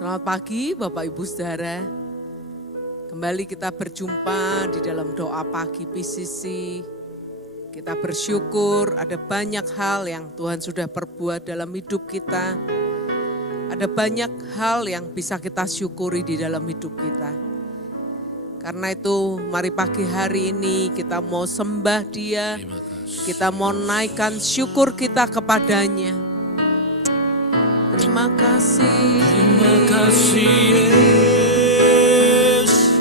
Selamat pagi Bapak Ibu Saudara. Kembali kita berjumpa di dalam doa pagi PCC. Kita bersyukur ada banyak hal yang Tuhan sudah perbuat dalam hidup kita. Ada banyak hal yang bisa kita syukuri di dalam hidup kita. Karena itu mari pagi hari ini kita mau sembah Dia. Kita mau naikkan syukur kita kepadanya. Terima kasih. Terima kasih Yesus.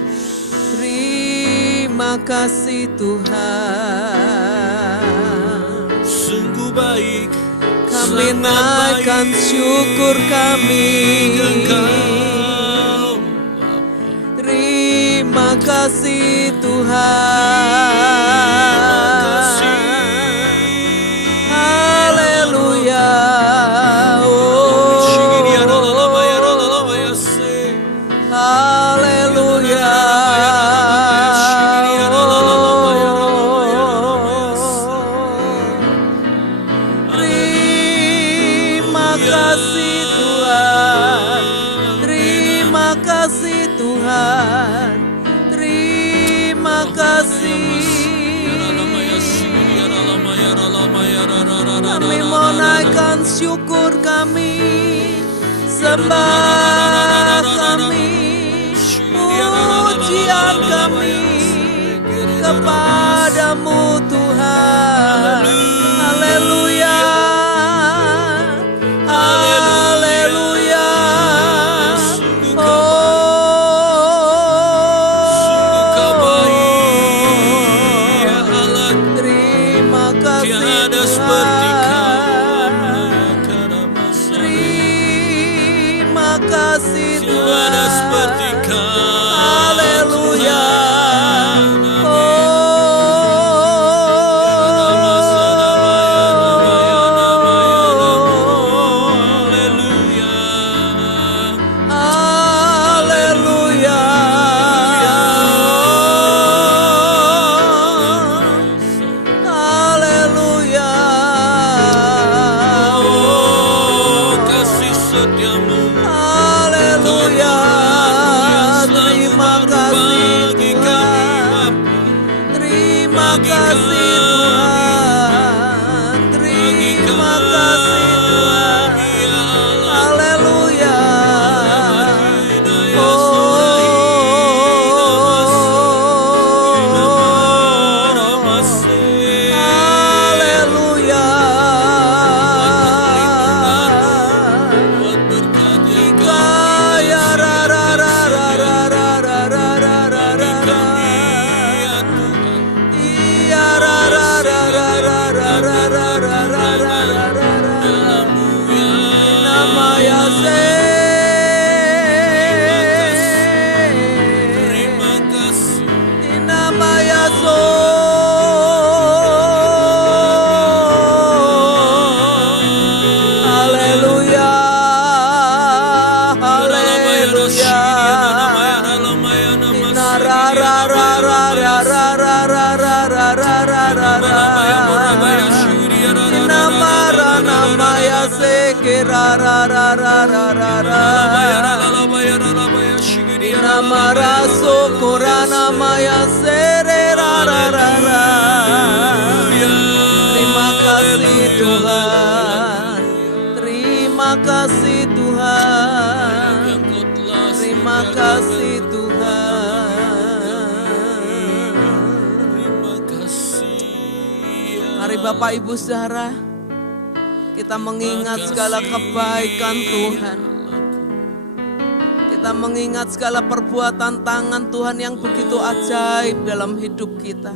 Terima kasih Tuhan. Sungguh baik. Kami naikkan syukur kami. Terima kasih Tuhan. Haleluya. Haleluya. Terima kasih Tuhan. Terima kasih Tuhan. Terima kasih. Kami mau naikkan syukur kami. Sembah kami. Pujian kami kepadamu Tuhan. Haleluya. Haleluya. Terima kasih Tuhan. Terima kasih Tuhan. Haleluya. Haleluya. Haleluya. Kasih setiamu. Haleluya. Terima kasih Tuhan. Terima kasih Tuhan. Terima kasih Tuhan. Haleluya. Haleluya. Ikaya ra ra ra ra ra ra ra ra ra ra ra ra. Iya ra ra ra ra ra ra ra ra ra ra ra ra ra ra. Nama Terima kasih. Nama Yesus. Haleluya. Haleluya. Ra ra ra ra ra ra ra ra ra ra ra ra ra ra. Nama ra nama ya seke ra ra ra ra ra ra ra. Nama raso korana maya sere ra ra ra ra. Terima kasih Tuhan. Terima kasih Tuhan. Terima kasih Tuhan. Terima kasih. Mari Bapak Ibu Saudara, kita mengingat segala kebaikan Tuhan. Kita mengingat segala perbuatan tangan Tuhan yang begitu ajaib dalam hidup kita.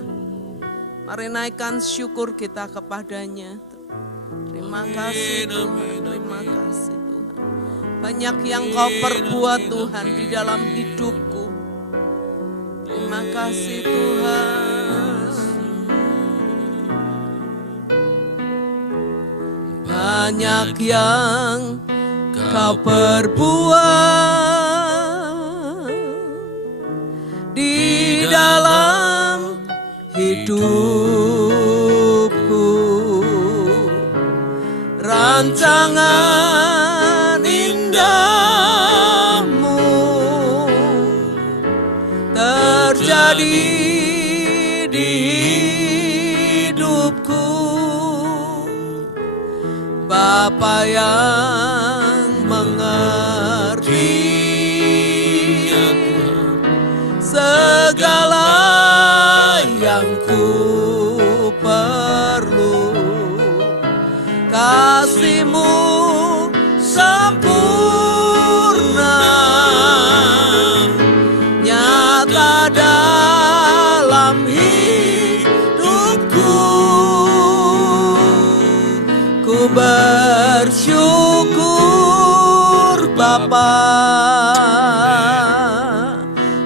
Mari naikkan syukur kita kepadanya. Terima kasih Tuhan, terima kasih Tuhan. Banyak yang kau perbuat Tuhan di dalam hidupku. Terima kasih Tuhan. Banyak yang kau perbuat di dalam hidupku. Rancangan indah Bapa yang mengerti segala yang ku perlu. Kasih-Mu sempurna, nyata dalam hidupku. Ku bersyukur Bapa,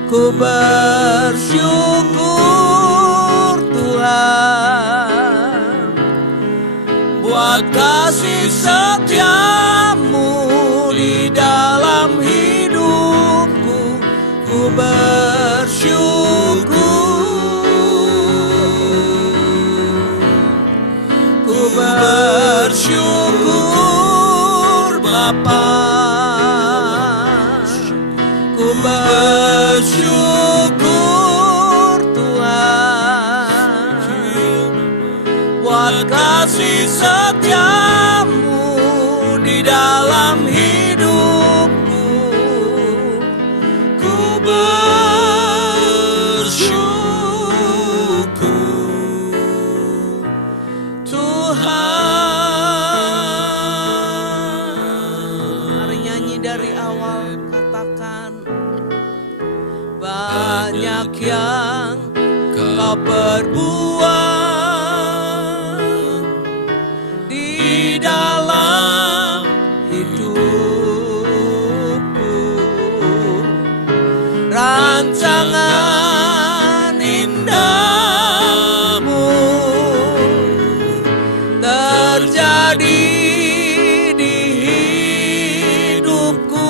ku bersyukur Tuhan, buat kasih setia-Mu di dalam hidupku. Ku bersyukur Bapa, ku bersyukur Tuhan, buat kasih setia-Mu di dalam hidupku. Ku bersyukur Tuhan. Mari nyanyi dari awal, katakan banyak yang Kau perbuat di dalam hidupku. Rancangan indah-Mu terjadi di hidupku.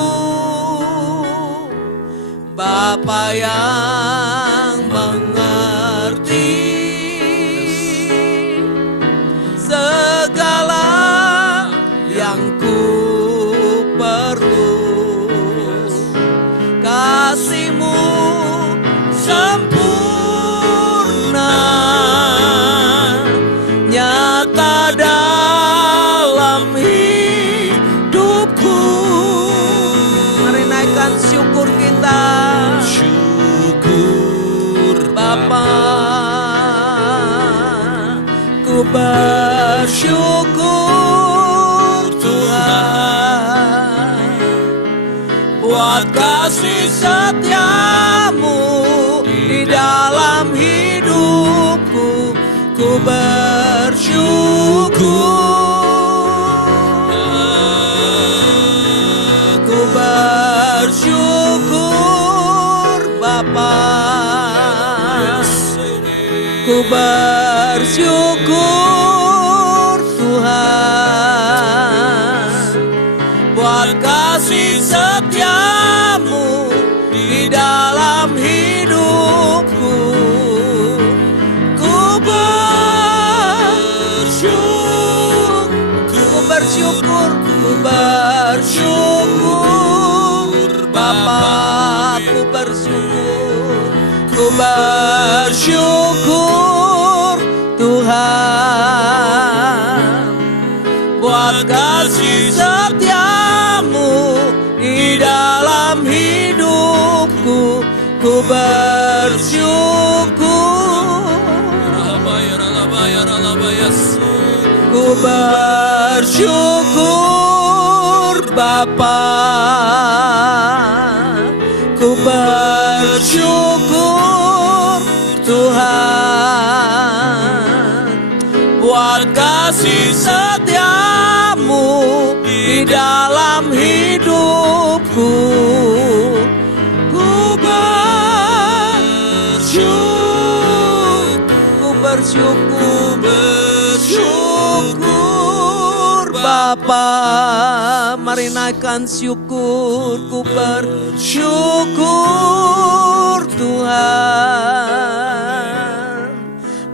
Bapa yang mengerti segala yang ku perlu. Kasih-Mu sempurna, nyata dalam hidupku. Mari naikkan syukur kita. Syukur Bapa, ku bersyukur Tuhan, buat kasih setia-Mu di dalam hidupku. Ku bersyukur, ku bersyukur Bapa, ku bersyukur Tuhan, buat kasih setia-Mu di dalam hidupku. Ku bersyukur, ku bersyukur Bapa, ku bersyukur, ku bersyukur Tuhan, buat kasih setia-Mu di dalam hidupku. Ku bersyukur, ku bersyukur Bapa, ku bersyukur Tuhan, buat kasih setia-Mu di dalam hidupku. Ku bersyukur, bersyukur Bapa. Mari naikkan syukur. Ku bersyukur Tuhan,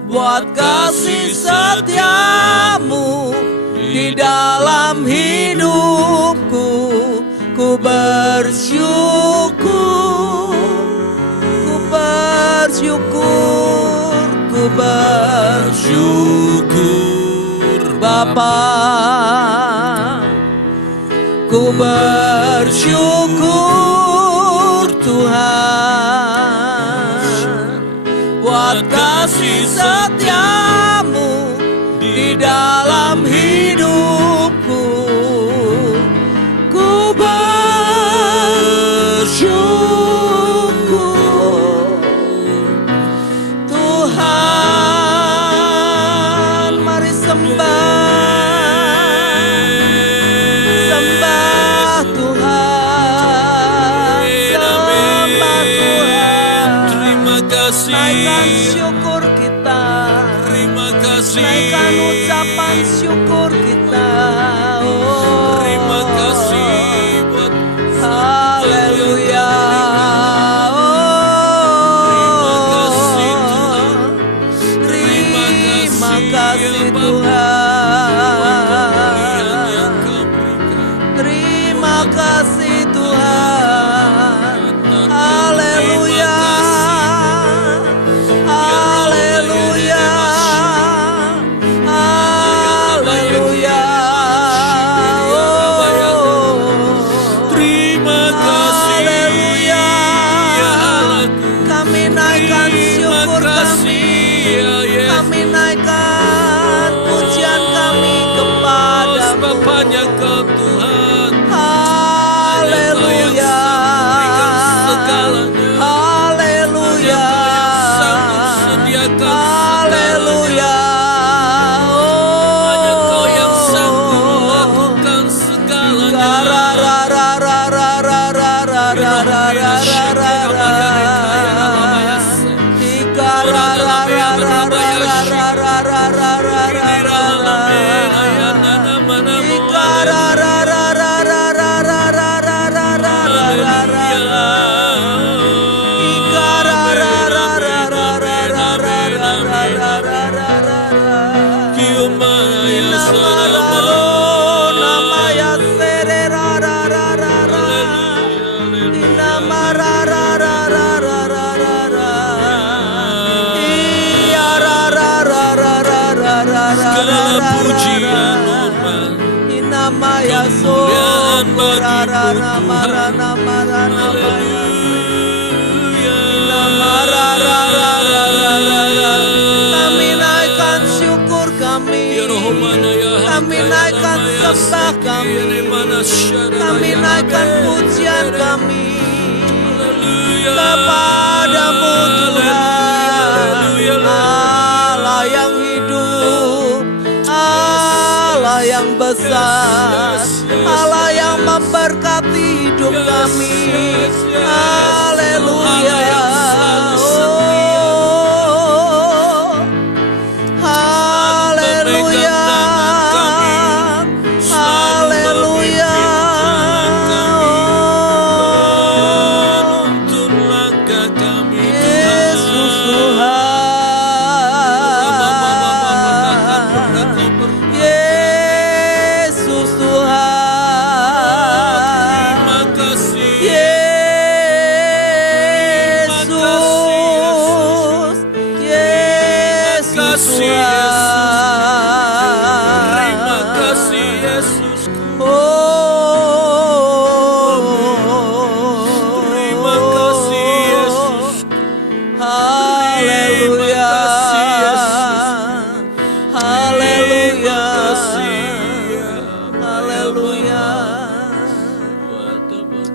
buat kasih setia-Mu di dalam hidupku. Ku bersyukur, ku bersyukur, ku bersyukur Bapa. Ku bersyukur Tuhan buat kasih setiamu di dalam hidupku. Ku bersyukur Tuhan. Mari sembah naikkan syukur kita, naikkan ucapan syukur kita. Oh, terima kasih buat haleluya. Terima kasih Tuhan. Terima kasih Tuhan. Haleluya. Kami naikkan syukur kami, kami naikkan sembah kami, kami naikkan pujian kami kepadamu Tuhan, Allah yang hidup, Allah yang besar, Allah yang memberkati hidup kami. Haleluya. Oh, haleluya. Haleluya. Yesus Tuhan. Yesus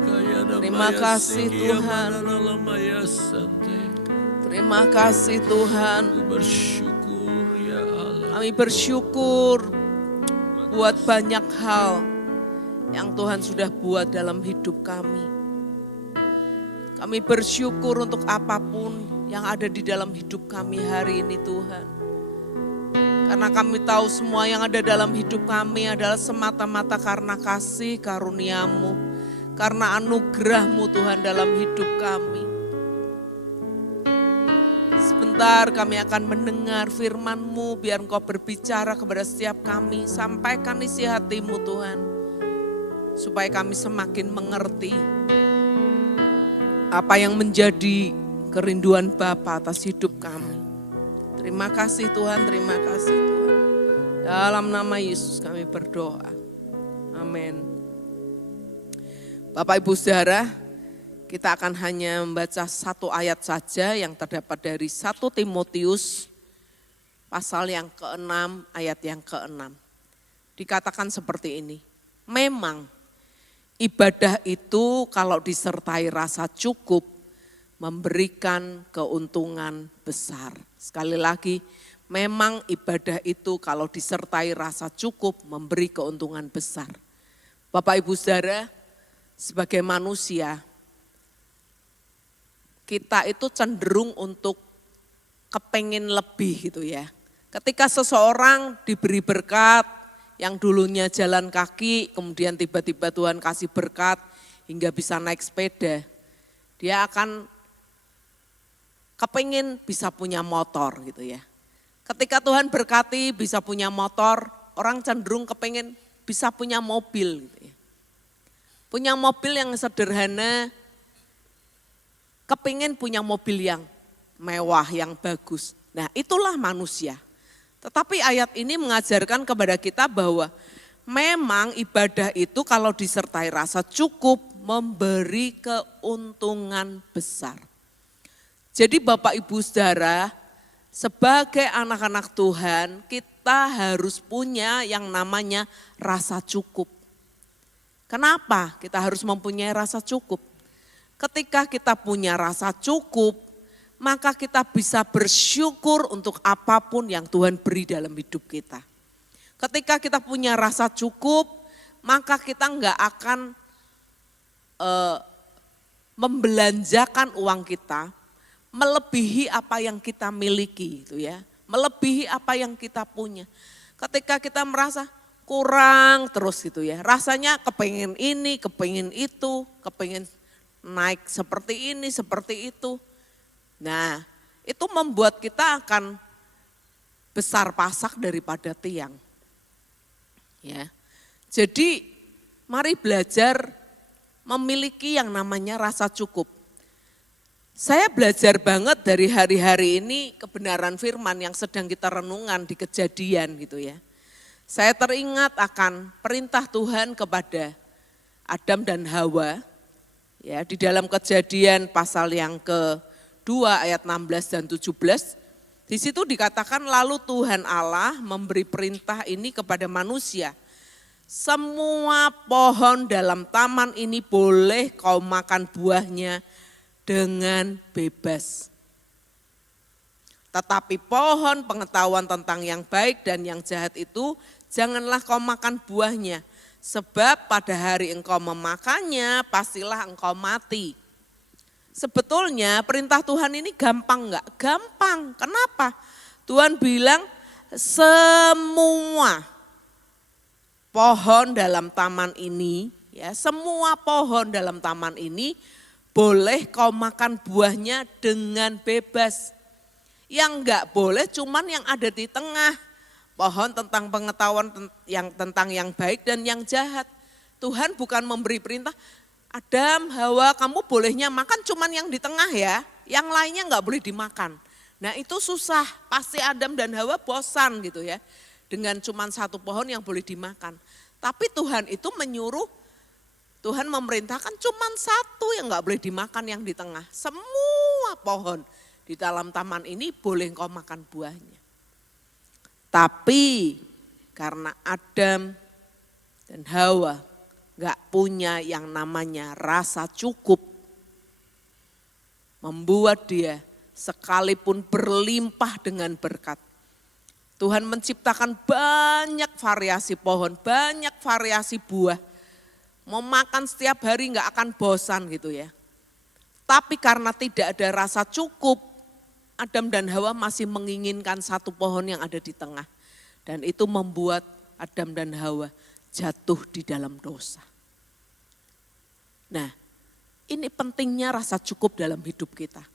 Tuhan. Terima kasih Tuhan. Terima kasih Tuhan. Kami bersyukur buat banyak hal yang Tuhan sudah buat dalam hidup kami. Kami bersyukur untuk apapun yang ada di dalam hidup kami hari ini Tuhan. Karena kami tahu semua yang ada dalam hidup kami adalah semata-mata karena kasih karunia-Mu, karena anugerah-Mu Tuhan dalam hidup kami. Sebentar kami akan mendengar firman-Mu, biar Engkau berbicara kepada setiap kami. Sampaikan isi hati-Mu Tuhan, supaya kami semakin mengerti apa yang menjadi kerinduan Bapa atas hidup kami. Terima kasih Tuhan, terima kasih Tuhan. Dalam nama Yesus kami berdoa. Amin. Bapak Ibu Saudara, kita akan hanya membaca satu ayat saja yang terdapat dari 1 Timotius pasal yang ke-6 ayat yang ke-6. Dikatakan seperti ini, memang ibadah itu kalau disertai rasa cukup memberikan keuntungan besar. Sekali lagi, memang ibadah itu kalau disertai rasa cukup memberi keuntungan besar. Bapak Ibu Saudara, sebagai manusia, kita itu cenderung untuk kepengen lebih gitu ya. Ketika seseorang diberi berkat, yang dulunya jalan kaki, kemudian tiba-tiba Tuhan kasih berkat hingga bisa naik sepeda, dia akan kepengen bisa punya motor gitu ya. Ketika Tuhan berkati bisa punya motor, orang cenderung kepengen bisa punya mobil gitu ya. Punya mobil yang sederhana, kepingin punya mobil yang mewah, yang bagus. Nah itulah manusia. Tetapi ayat ini mengajarkan kepada kita bahwa memang ibadah itu kalau disertai rasa cukup memberi keuntungan besar. Jadi Bapak Ibu Saudara, sebagai anak-anak Tuhan kita harus punya yang namanya rasa cukup. Kenapa kita harus mempunyai rasa cukup? Ketika kita punya rasa cukup, maka kita bisa bersyukur untuk apapun yang Tuhan beri dalam hidup kita. Ketika kita punya rasa cukup, maka kita enggak akan membelanjakan uang kita melebihi apa yang kita miliki gitu ya. Melebihi apa yang kita punya. Ketika kita merasa kurang terus gitu ya. Rasanya kepengen ini, kepengen itu, kepengen naik seperti ini, seperti itu. Nah itu membuat kita akan besar pasak daripada tiang. Ya. Jadi mari belajar memiliki yang namanya rasa cukup. Saya belajar banget dari hari-hari ini kebenaran firman yang sedang kita renungan di Kejadian gitu ya. Saya teringat akan perintah Tuhan kepada Adam dan Hawa. Ya, di dalam Kejadian pasal yang ke-2 ayat 16 dan 17. Di situ dikatakan lalu Tuhan Allah memberi perintah ini kepada manusia. Semua pohon dalam taman ini boleh kau makan buahnya dengan bebas. Tetapi pohon pengetahuan tentang yang baik dan yang jahat itu janganlah kau makan buahnya. Sebab pada hari engkau memakannya pastilah engkau mati. Sebetulnya perintah Tuhan ini gampang enggak? Gampang. Kenapa? Tuhan bilang semua pohon dalam taman ini, ya, semua pohon dalam taman ini boleh kau makan buahnya dengan bebas. Yang enggak boleh cuman yang ada di tengah. Pohon tentang pengetahuan tentang yang baik dan yang jahat. Tuhan bukan memberi perintah, Adam, Hawa kamu bolehnya makan cuman yang di tengah ya. Yang lainnya enggak boleh dimakan. Nah itu susah, pasti Adam dan Hawa bosan gitu ya. Dengan cuman satu pohon yang boleh dimakan. Tapi Tuhan itu menyuruh, Tuhan memerintahkan cuman satu yang enggak boleh dimakan yang di tengah. Semua pohon di dalam taman ini boleh engkau makan buahnya. Tapi karena Adam dan Hawa enggak punya yang namanya rasa cukup. Membuat dia sekalipun berlimpah dengan berkat. Tuhan menciptakan banyak variasi pohon, banyak variasi buah. Mau makan setiap hari enggak akan bosan gitu ya. Tapi karena tidak ada rasa cukup, Adam dan Hawa masih menginginkan satu pohon yang ada di tengah. Dan itu membuat Adam dan Hawa jatuh di dalam dosa. Nah, ini pentingnya rasa cukup dalam hidup kita.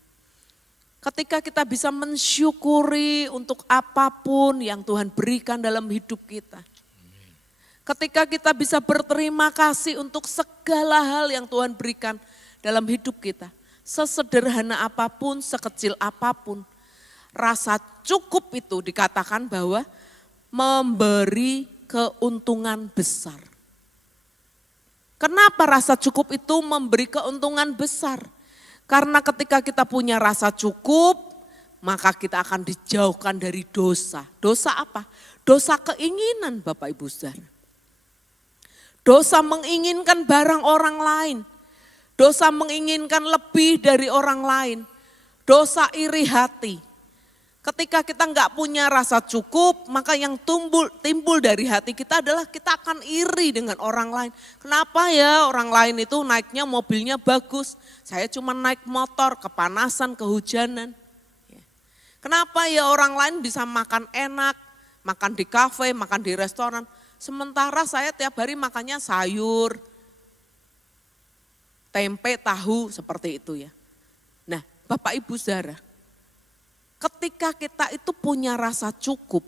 Ketika kita bisa mensyukuri untuk apapun yang Tuhan berikan dalam hidup kita. Ketika kita bisa berterima kasih untuk segala hal yang Tuhan berikan dalam hidup kita. Sesederhana apapun, sekecil apapun. Rasa cukup itu dikatakan bahwa memberi keuntungan besar. Kenapa rasa cukup itu memberi keuntungan besar? Karena ketika kita punya rasa cukup, maka kita akan dijauhkan dari dosa. Dosa apa? Dosa keinginan Bapak Ibu Saudara. Dosa menginginkan barang orang lain. Dosa menginginkan lebih dari orang lain. Dosa iri hati. Ketika kita nggak punya rasa cukup, maka yang timbul dari hati kita adalah kita akan iri dengan orang lain. Kenapa ya orang lain itu naiknya mobilnya bagus, saya cuma naik motor, kepanasan, kehujanan. Kenapa ya orang lain bisa makan enak, makan di kafe, makan di restoran. Sementara saya tiap hari makannya sayur, tempe, tahu, seperti itu ya. Nah Bapak Ibu Saudara, ketika kita itu punya rasa cukup,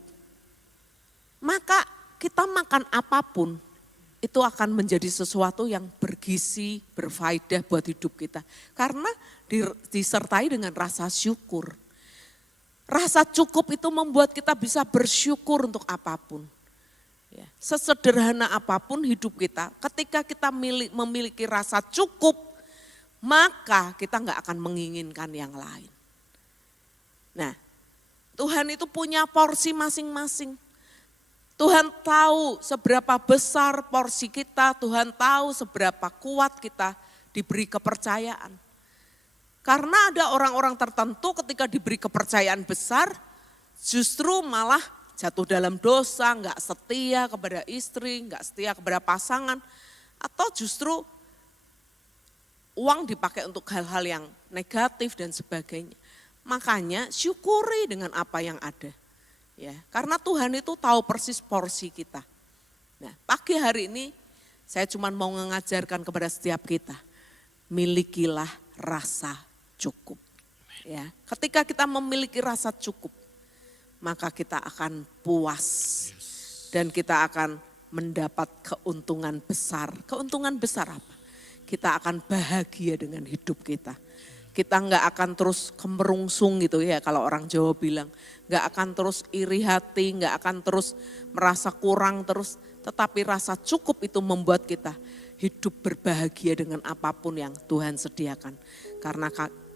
maka kita makan apapun itu akan menjadi sesuatu yang bergizi, berfaedah buat hidup kita. Karena disertai dengan rasa syukur. Rasa cukup itu membuat kita bisa bersyukur untuk apapun. Ya, sesederhana apapun hidup kita, ketika kita memiliki rasa cukup, maka kita nggak akan menginginkan yang lain. Nah, Tuhan itu punya porsi masing-masing. Tuhan tahu seberapa besar porsi kita, Tuhan tahu seberapa kuat kita diberi kepercayaan. Karena ada orang-orang tertentu ketika diberi kepercayaan besar, justru malah jatuh dalam dosa, nggak setia kepada istri, nggak setia kepada pasangan, atau justru uang dipakai untuk hal-hal yang negatif dan sebagainya. Makanya syukuri dengan apa yang ada. Ya, karena Tuhan itu tahu persis porsi kita. Nah, pagi hari ini saya cuma mau mengajarkan kepada setiap kita, milikilah rasa cukup. Ya, ketika kita memiliki rasa cukup, maka kita akan puas dan kita akan mendapat keuntungan besar. Keuntungan besar apa? Kita akan bahagia dengan hidup kita. Kita nggak akan terus kemerungsung gitu ya kalau orang Jawa bilang. Nggak akan terus iri hati, nggak akan terus merasa kurang terus. Tetapi rasa cukup itu membuat kita hidup berbahagia dengan apapun yang Tuhan sediakan.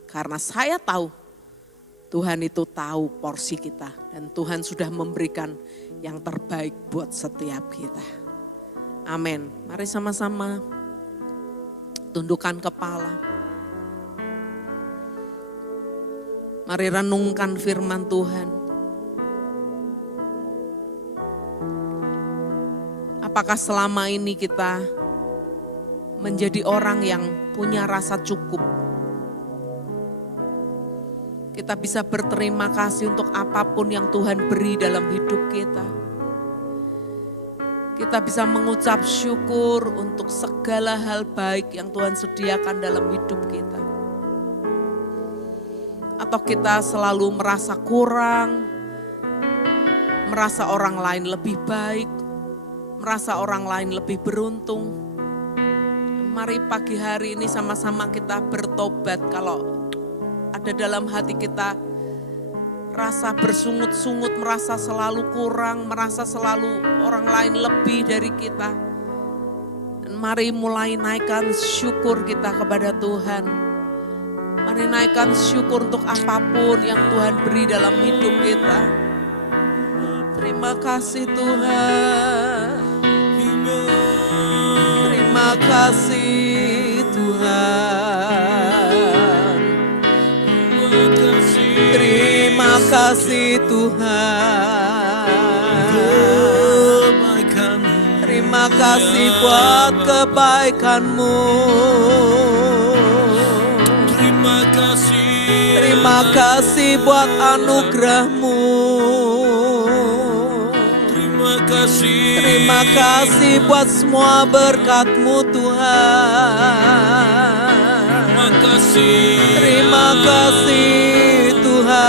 Karena saya tahu Tuhan itu tahu porsi kita. Dan Tuhan sudah memberikan yang terbaik buat setiap kita. Amin. Mari sama-sama tundukkan kepala. Mari renungkan firman Tuhan. Apakah selama ini kita menjadi orang yang punya rasa cukup? Kita bisa berterima kasih untuk apapun yang Tuhan beri dalam hidup kita. Kita bisa mengucap syukur untuk segala hal baik yang Tuhan sediakan dalam hidup kita. Atau kita selalu merasa kurang, merasa orang lain lebih baik, merasa orang lain lebih beruntung. Mari pagi hari ini sama-sama kita bertobat kalau ada dalam hati kita rasa bersungut-sungut, merasa selalu kurang, merasa selalu orang lain lebih dari kita. Dan mari mulai naikkan syukur kita kepada Tuhan. Mari naikkan syukur untuk apapun yang Tuhan beri dalam hidup kita. Terima kasih Tuhan. Terima kasih Tuhan. Terima kasih Tuhan. Terima kasih buat kebaikan-Mu. Terima kasih buat anugerah-Mu. Terima kasih buat semua berkat-Mu Tuhan. Terima kasih Tuhan.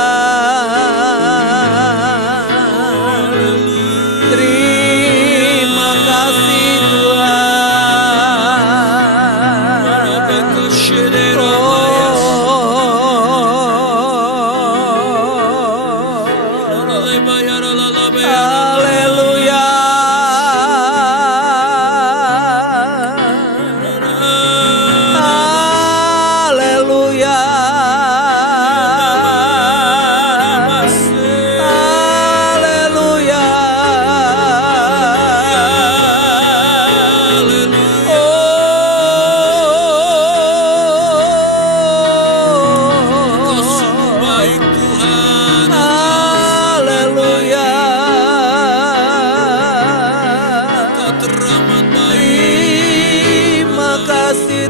Terima kasih Tuhan. Haleluya.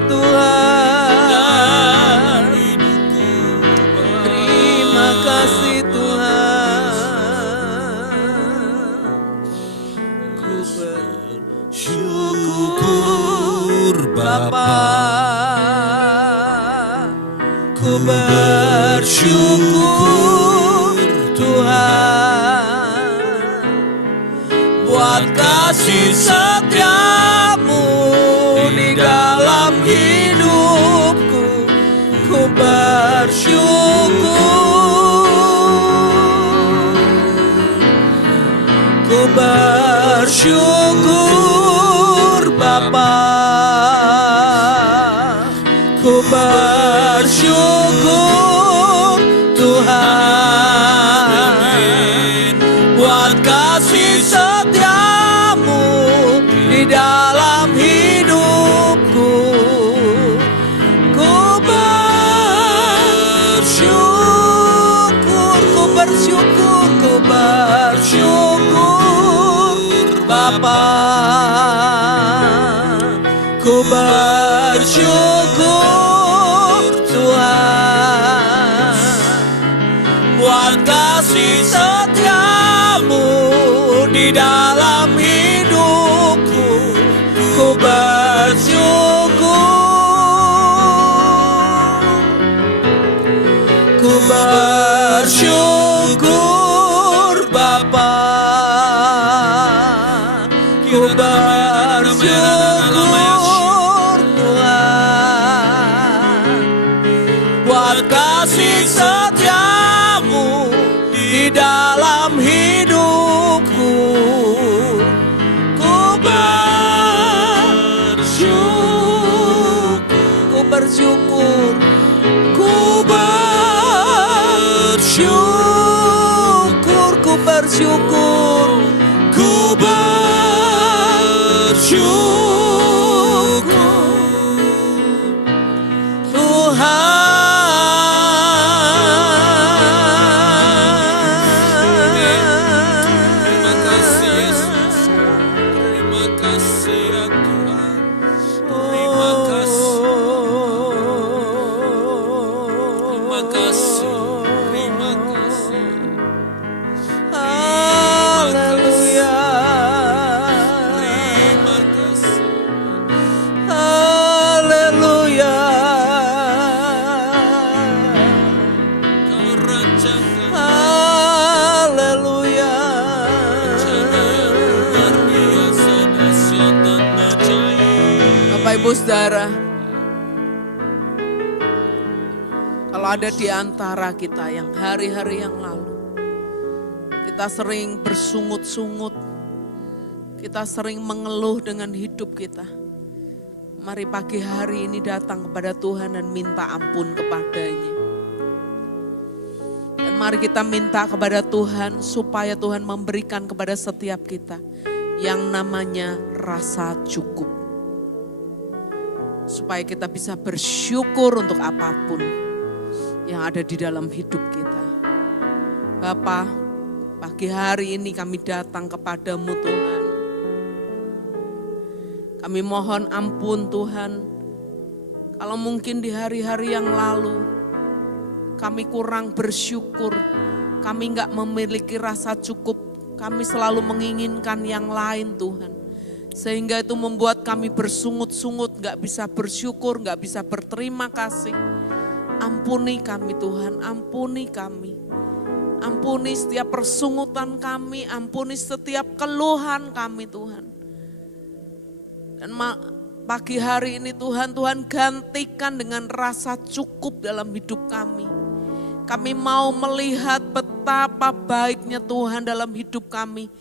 Tuhan. Terima kasih Tuhan. Ku bersyukur Bapa. Ku bersyukur Tuhan buat kasih setiamu di dalam hidupku. Ku bersyukur Bapa. Ku bersyukur Tuhan buat kasih setiamu di dalam hidupku. Ku bersyukur Bapa. Ku bersyukur Tuhan buat kasih setiamu di dalam hidupku. Ku bersyukur Bapa. Ku bersyukur Tuhan buat kasih setiamu di dalam hidupku. Ku bersyukur, ku bersyukur, ku bersyukur, ku bersyukur, ku bersyukur Tuhan. Terima kasih Yesus. Terima kasih ya Tuhan. Terima kasih. Terima kasih. Terima kasih. Haleluya. Terima kasih. Haleluya. Kau rancangan Haleluya. rencana yang luar biasa, dahsyat dan ajaib. Bapak Ibu Saudara, kalau ada di antara kita yang hari-hari yang lalu kita sering bersungut-sungut, kita sering mengeluh dengan hidup kita, mari pagi hari ini datang kepada Tuhan dan minta ampun kepadanya. Dan mari kita minta kepada Tuhan supaya Tuhan memberikan kepada setiap kita yang namanya rasa cukup. Supaya kita bisa bersyukur untuk apapun yang ada di dalam hidup kita. Bapa, pagi hari ini kami datang kepadamu Tuhan. Kami mohon ampun Tuhan, kalau mungkin di hari-hari yang lalu kami kurang bersyukur, kami enggak memiliki rasa cukup, kami selalu menginginkan yang lain Tuhan. Sehingga itu membuat kami bersungut-sungut, enggak bisa bersyukur, enggak bisa berterima kasih. Ampuni kami Tuhan, ampuni kami. Ampuni setiap persungutan kami, ampuni setiap keluhan kami Tuhan. Dan pagi hari ini Tuhan, Tuhan gantikan dengan rasa cukup dalam hidup kami. Kami mau melihat betapa baiknya Tuhan dalam hidup kami.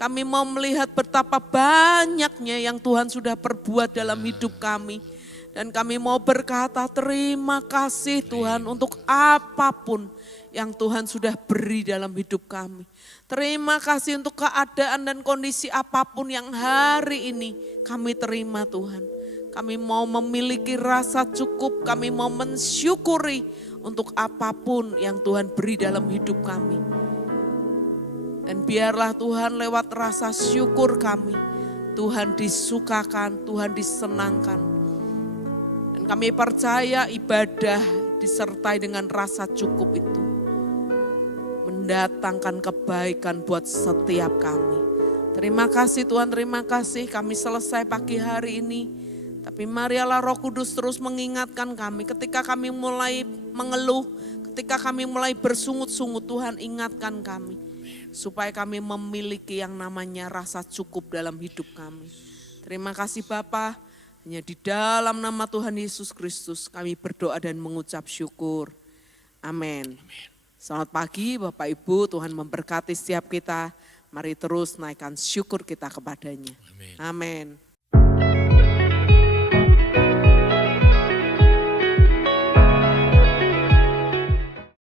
Kami mau melihat betapa banyaknya yang Tuhan sudah perbuat dalam hidup kami. Dan kami mau berkata terima kasih Tuhan untuk apapun yang Tuhan sudah beri dalam hidup kami. Terima kasih untuk keadaan dan kondisi apapun yang hari ini kami terima Tuhan. Kami mau memiliki rasa cukup, kami mau mensyukuri untuk apapun yang Tuhan beri dalam hidup kami. Dan biarlah Tuhan lewat rasa syukur kami, Tuhan disukakan, Tuhan disenangkan. Dan kami percaya ibadah disertai dengan rasa cukup itu mendatangkan kebaikan buat setiap kami. Terima kasih Tuhan, terima kasih kami selesai pagi hari ini. Tapi marilah Roh Kudus terus mengingatkan kami ketika kami mulai mengeluh, ketika kami mulai bersungut-sungut, Tuhan ingatkan kami. Supaya kami memiliki yang namanya rasa cukup dalam hidup kami. Terima kasih Bapa, hanya di dalam nama Tuhan Yesus Kristus kami berdoa dan mengucap syukur. Amin. Selamat pagi Bapak Ibu, Tuhan memberkati setiap kita. Mari terus naikkan syukur kita kepadanya. Amin.